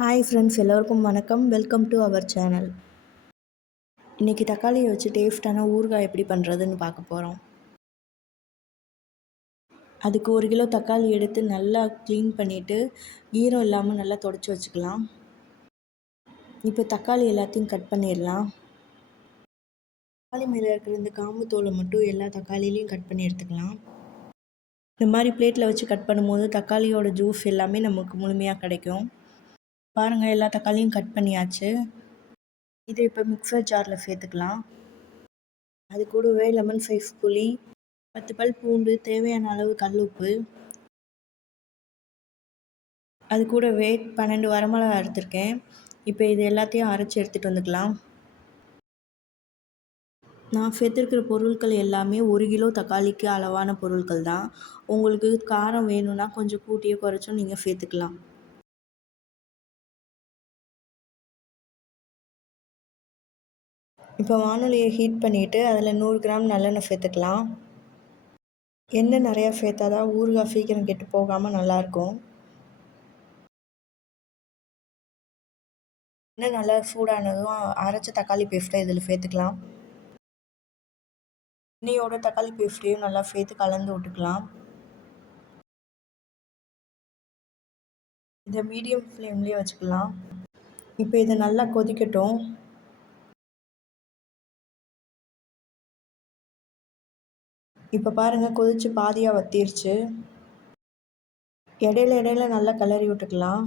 Hi friends, எல்லோருக்கும் வணக்கம். Welcome to our channel. இன்றைக்கி தக்காளியை வச்சு டேஸ்ட்டான ஊறுகாய் எப்படி பண்ணுறதுன்னு பார்க்க போகிறோம். அதுக்கு 1 கிலோ தக்காளி எடுத்து நல்லா க்ளீன் பண்ணிவிட்டு ஈரம் இல்லாமல் நல்லா துடைச்சி வச்சுக்கலாம். இப்போ தக்காளி எல்லாத்தையும் கட் பண்ணிடலாம். தக்காளி மேலே இருக்கிற இந்த காம்பு தோலை மட்டும் எல்லா தக்காளிலையும் கட் பண்ணி எடுத்துக்கலாம். இந்த மாதிரி பிளேட்டில் வச்சு கட் பண்ணும்போது தக்காளியோட ஜூஸ் எல்லாமே நமக்கு முழுமையாக கிடைக்கும். பாருங்கள், எல்லா தக்காளியும் கட் பண்ணியாச்சு. இதை இப்போ மிக்சர் ஜாரில் சேர்த்துக்கலாம். அது கூடவே லெமன் சைஸ் புளி, 10 பல் பூண்டு, தேவையான அளவு கல் உப்பு, அது கூடவே 12 வரமிளகா எடுத்திருக்கேன். இப்போ இது எல்லாத்தையும் அரைச்சி எடுத்துகிட்டு வந்துக்கலாம். நான் சேர்த்துருக்கிற பொருட்கள் எல்லாமே 1 கிலோ தக்காளிக்கு அளவான பொருட்கள் தான். உங்களுக்கு காரம் வேணும்னா கொஞ்சம் கூட்டியோ குறைச்சும் நீங்கள் சேர்த்துக்கலாம். இப்போ வானொலியை ஹீட் பண்ணிவிட்டு அதில் 100 கிராம் நல்லெண்ணெய் சேர்த்துக்கலாம். எண்ணெய் நிறையா சேர்த்தா தான் ஊறுகாய் சீக்கிரம் கெட்டு போகாமல் நல்லாயிருக்கும். எண்ணெய் நல்லா சூடானதும் அரைச்ச தக்காளி பேஸ்ட்டை இதில் சேர்த்துக்கலாம். எண்ணெயோட தக்காளி பேஸ்ட்டையும் நல்லா சேர்த்து கலந்து விட்டுக்கலாம். இதை மீடியம் ஃப்ளேம்லேயே வச்சுக்கலாம். இப்போ இதை நல்லா கொதிக்கட்டும். இப்போ பாருங்கள், கொதித்து பாதியாக வத்திருச்சு. இடையில நல்லா கிளறி விட்டுக்கலாம்.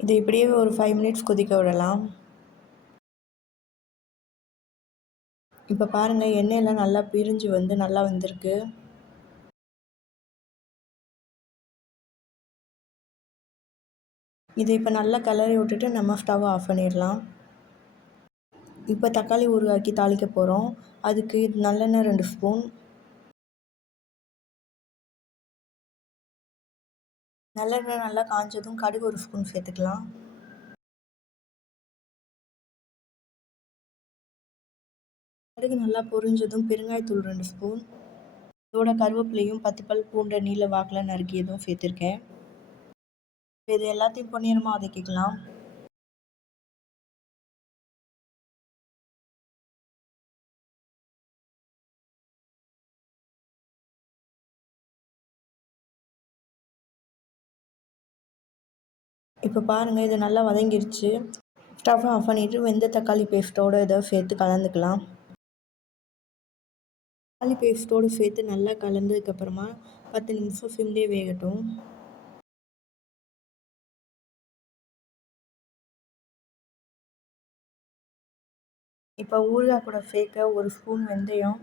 இதை இப்படியே ஒரு 5 மினிட்ஸ் கொதிக்க விடலாம். இப்போ பாருங்கள், எண்ணெயெல்லாம் நல்லா பிரிஞ்சு வந்து நல்லா வந்திருக்கு. இதை இப்போ நல்லா கிளறி விட்டுட்டு நம்ம ஸ்டவ் ஆஃப் பண்ணிடலாம். இப்போ தக்காளி ஊறுகாய்க்கு தாளிக்க போகிறோம். அதுக்கு நல்லெண்ணெய் 2 ஸ்பூன், நல்லெண்ணெய் நல்லா காஞ்சதும் கடுகு 1 ஸ்பூன் சேர்த்துக்கலாம். கடுகு நல்லா பொரிஞ்சதும் பெருங்காயத்தூள் 2 ஸ்பூன், இதோட கருவேப்பிலையும் 10 பல் பூண்டை நீல வாக்கில் நறுக்கியதும் சேர்த்துருக்கேன். இது எல்லாத்தையும் பொன்னிறமாக வதக்கிக்கலாம். இப்போ பாருங்கள், இது நல்லா வதங்கிருச்சு. ஸ்டவ் ஆஃப் பண்ணிவிட்டு வெந்த தக்காளி பேஸ்ட்டோடு இதை சேர்த்து கலந்துக்கலாம். தக்காளி பேஸ்ட்டோடு சேர்த்து நல்லா கலந்ததுக்கப்புறமா 10 நிமிஷம் சிம்லேயே வேகட்டும். இப்போ ஊறுகாய் கூட சேர்க்க 1 ஸ்பூன் வெந்தயம்,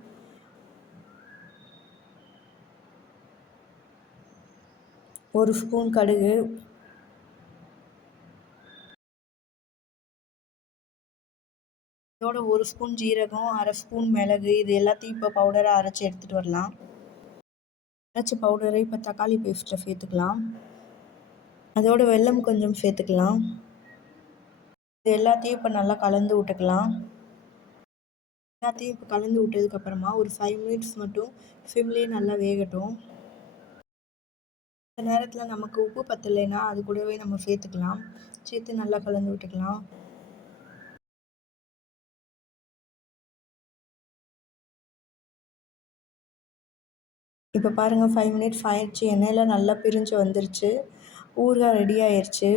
1 ஸ்பூன் கடுகு, இதோட 1 ஸ்பூன் ஜீரகம், 1/2 ஸ்பூன் மிளகு, இது எல்லாத்தையும் இப்போ பவுடராக அரைச்சி எடுத்துகிட்டு வரலாம். அரைச்ச பவுடரை இப்போ தக்காளி பேஸ்ட்டில் சேர்த்துக்கலாம். அதோட வெல்லம் கொஞ்சம் சேர்த்துக்கலாம். இது எல்லாத்தையும் இப்போ நல்லா கலந்து விட்டுக்கலாம். எல்லாத்தையும் இப்போ கலந்து விட்டதுக்கப்புறமா ஒரு 5 மினிட்ஸ் மட்டும் சிம்லேயே நல்லா வேகட்டும். இந்த நேரத்தில் நமக்கு உப்பு பத்தலைன்னா அது கூடவே நம்ம சேர்த்துக்கலாம். சேர்த்து நல்லா கலந்து விட்டுக்கலாம். இப்போ பாருங்கள், 5 மினிட்ஸ் ஆயிடுச்சு. எண்ணெயில் நல்லா பிரிஞ்சு வந்துருச்சு. ஊறுகாய் ரெடி ஆயிடுச்சு.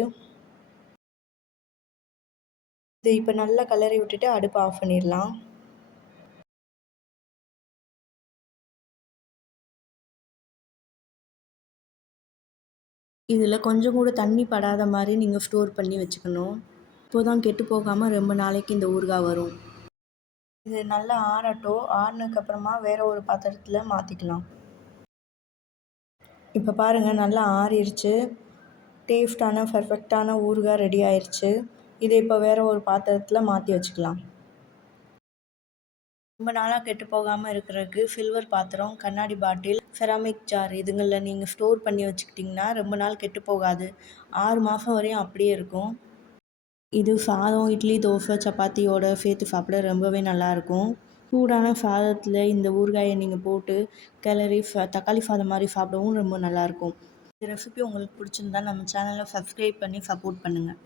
இது இப்போ நல்லா கிளறி விட்டுட்டு அடுப்பை ஆஃப் பண்ணிடலாம். இதில் கொஞ்சம் கூட தண்ணி படாத மாதிரி நீங்கள் ஸ்டோர் பண்ணி வச்சுக்கணும். இப்போ தான் கெட்டு போகாமல் ரொம்ப நாளைக்கு இந்த ஊறுகாய் வரும். இது நல்லா ஆறட்டும். ஆறுனதுக்கப்புறமா வேறு ஒரு பாத்திரத்தில் மாற்றிக்கலாம். இப்போ பாருங்கள், நல்லா ஆறிடுச்சு. டேஸ்ட்டான பர்ஃபெக்டான ஊறுகாய் ரெடி ஆயிடுச்சு. இதை இப்போ வேறு ஒரு பாத்திரத்தில் மாற்றி வச்சுக்கலாம். ரொம்ப நாளாக கெட்டு போகாமல் இருக்கிறதுக்கு சில்வர் பாத்திரம், கண்ணாடி பாட்டில், செராமிக் ஜார் இதுங்களில் நீங்கள் ஸ்டோர் பண்ணி வச்சுக்கிட்டிங்கன்னா ரொம்ப நாள் கெட்டு போகாது. 6 மாதம் வரையும் அப்படியே இருக்கும். இது சாதம், இட்லி, தோசை, சப்பாத்தியோட சேர்த்து சாப்பிட ரொம்பவே நல்லாயிருக்கும். சூடான சாதத்தில் இந்த ஊறுகாயை நீங்கள் போட்டு கிளறி தக்காளி சாதம் மாதிரி சாப்பிடவும் ரொம்ப நல்லாயிருக்கும். இந்த ரெசிபி உங்களுக்கு பிடிச்சிருந்தா நம்ம சேனலை சப்ஸ்கிரைப் பண்ணி சப்போர்ட் பண்ணுங்கள்.